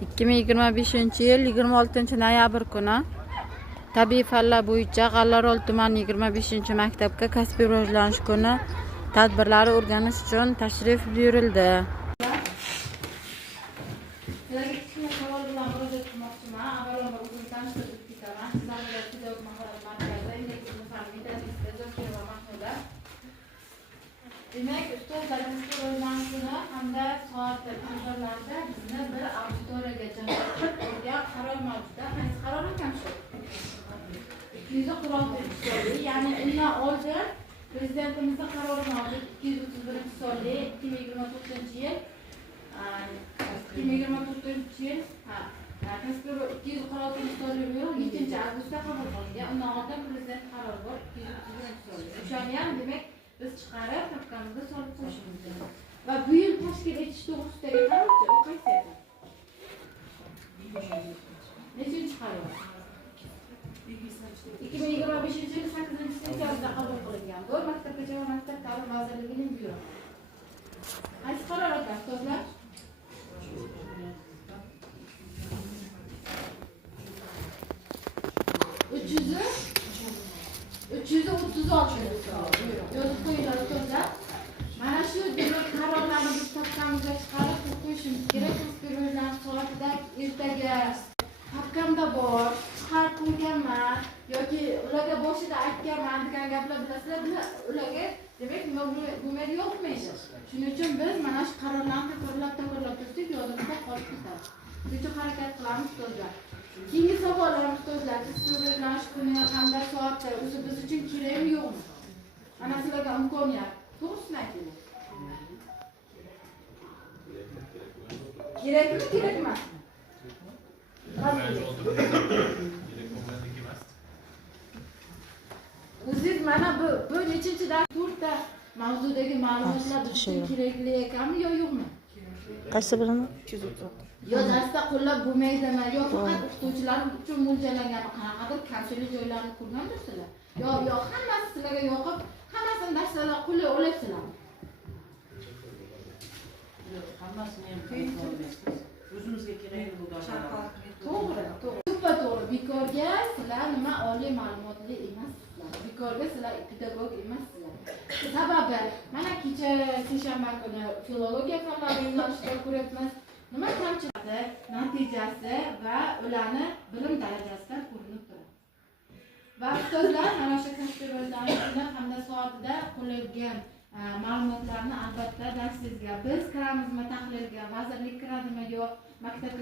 2025-yil 26-noyabr kuni tabiiy fanlar bo'yicha G'allaorol tumani 25-maktabga kasbiy rivojlanish kuni tadbirlari o'rganish uchun tashrif buyurildi. Demek, ustozlarimiz rivojlanishini hamda soat tadbirlarda bizni bir auditoriyaga jamlashga qaror mavjud. Qaysi qaror ekan shu? 216-sonli, ya'ni undan oldin prezidentimizning qarori mavjud 231-sonli 2024-yil 216-sonli 2 avgustda qabul qilingan. Undan oldin prezident qarori bor 231-sonli. O'shani ham demak biz chiqarib papkamizga solib qo'yishimiz kerak. Va bu yil tashkil etish to'g'risidagi qarorchi u qaysi edi? Nechinchi qaror? 2025-yil 8-sentyabr qabul qilingan. Bu maktabgacha va maktab ta'lim vazirligining buyrug'i. Qaysi qaror ekan, ustozlar? 336 yozib qo'yinglar ustozlar. Mana shu demak qarorlarni biz papkamizga chiqarib qo'yishimiz kerak. Rivojlanish soatida ertaga papkamda bor, chiqarib qo'yganman yoki ularga boshida aytganman degan gaplar bilasizlar, ularga demak nima bo'lmaydi, yoqmaydi. Shuning uchun biz mana shu qarorlarni takrorlab tursak, yodimizda qolib ketadi. Shuning uchun harakat qilamiz ustozlar. Keyingi savollar ustozlar, rivojlanish kuni hamda soatlar o'zi biz uchun kerakmi yo'qmi? Mana sizlarga imkoniyat. To'g'risini ayting. Kerakmi, kerakmi? O'zingiz mana bu nechinchi dars 4 ta mavzudagi ma'lumotlar uchun kerakli ekanmi yo yo'qmi? Qaysi birini? 236. Yo darsda qo'llab bo'lmaydimi, yo faqat o'qituvchilar uchun mo'ljallangan qanaqadir kamchilik joylarni ko'rgandirsizlar? Yo hammasi sizlarga yoqib, hammasini darslarga qo'llay olasizlarmi? Yo'q, hammasini ham qo'llaysiz. O'zimizga kerakli bo'lgan. To'g'ri. To'g'ri. Bekorga sizlar nima oliy ma'lumotli emassizlar. Bekorga sizlar pedagog emassizlar. Sababi mana kecha seshanba kuni filologiya fanlari yo'nalishida ko'ryapmiz. Nima kamchiligi, natijasi va ularni bilim darajasidan ko'rinib turadi. Va ustozlar mana shu kasbiy rivojlanishni hamda soatida qo'llangan ma'lumotlarni albatta darsingizga biz kiramizmi tahlilga, vazirlik kiradimi yo'q, maktabga